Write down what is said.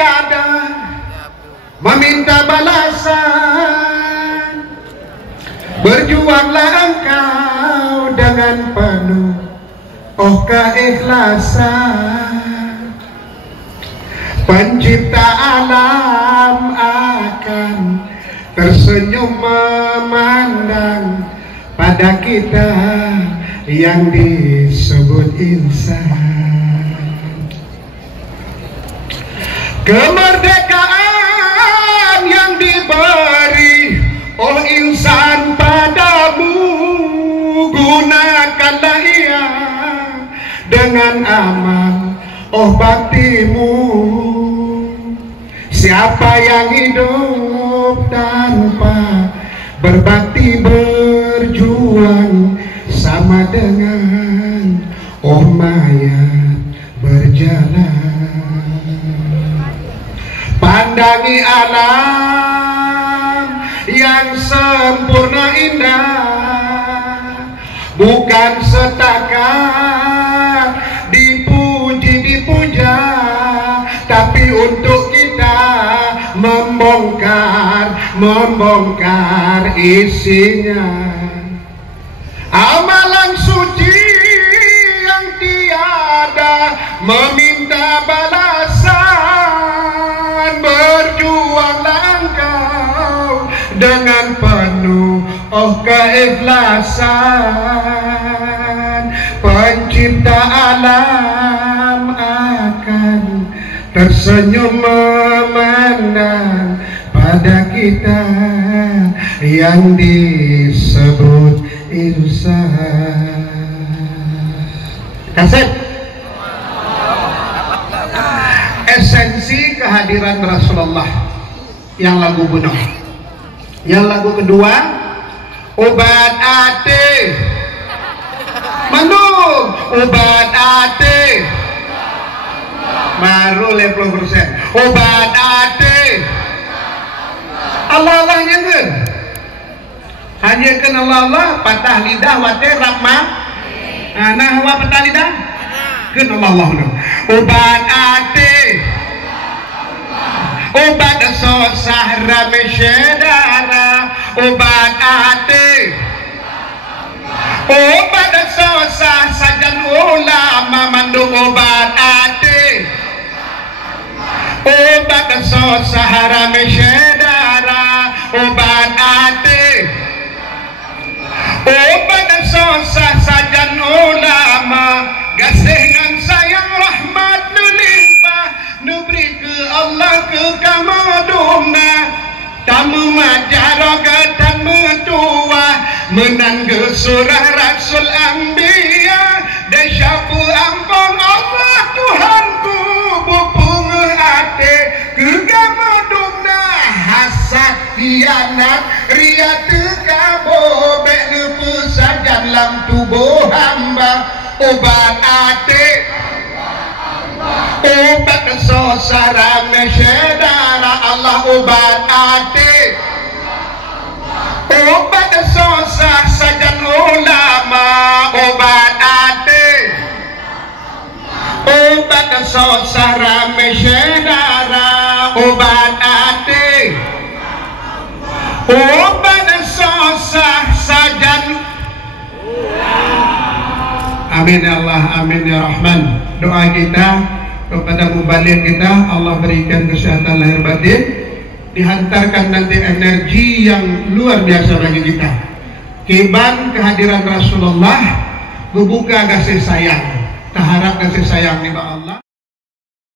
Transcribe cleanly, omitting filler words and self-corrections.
tiada meminta balasan. Berjuanglah engkau dengan penuh keikhlasan. Pencipta alam akan tersenyum memandang pada kita yang disebut insan. Kemerdekaan yang diberi insan padamu, gunakanlah ia dengan amal baktimu. Siapa yang hidup tanpa berbakti berjuang sama dengan mayat berjalan. Pandangi alam yang sempurna indah, bukan setakat dipuji-dipuja, tapi untuk kita membongkar isinya. Amalan suci yang tiada meminta balasan. Berjuanglah engkau dengan penuh keikhlasan. Pencipta alam akan tersenyum memandang pada kita yang disebut insan. Kaset esensi kehadiran Rasulullah yang lagu bunuh. Yang lagu kedua obat ate mandung, obat ate baru 50%. Obat ate Allah nyangeun, hanyekeun Allah patah lidah wate rapma. Nah wa patah lidah keun Allah. Obat ate, obat sosah rame syedara. Obat ate, obat sosah sajan ulama mandung. Obat ate, obat sosah rame syedara. Obat ate, obat sosah sajan ulama. Gasengan sayang rahmat melimpah, nubri ke Allah ke kamadumna. Tamu majaroga dan metua, menangga surah Rasul Anbiya. Desyapu ampun Allah Tuhanku, bupung ate ke kamadumna. Hasad hianat ria tekabo, bek lepu saja dalam tubuh hamba. Obat ate, obat sosara mesyedara Allah. Obat ate, obat sosah sajan ulama. Obat ate, obat sosara mesyedara. Obat ate, obat sosah sajan. Amin ya Allah, amin ya Rahman. Doa kita kepada mubalik kita, Allah berikan kesehatan lahir batin, dihantarkan nanti energi yang luar biasa bagi kita. Kiban kehadiran Rasulullah, membuka kasih sayang, taharap kasih sayang nih Allah.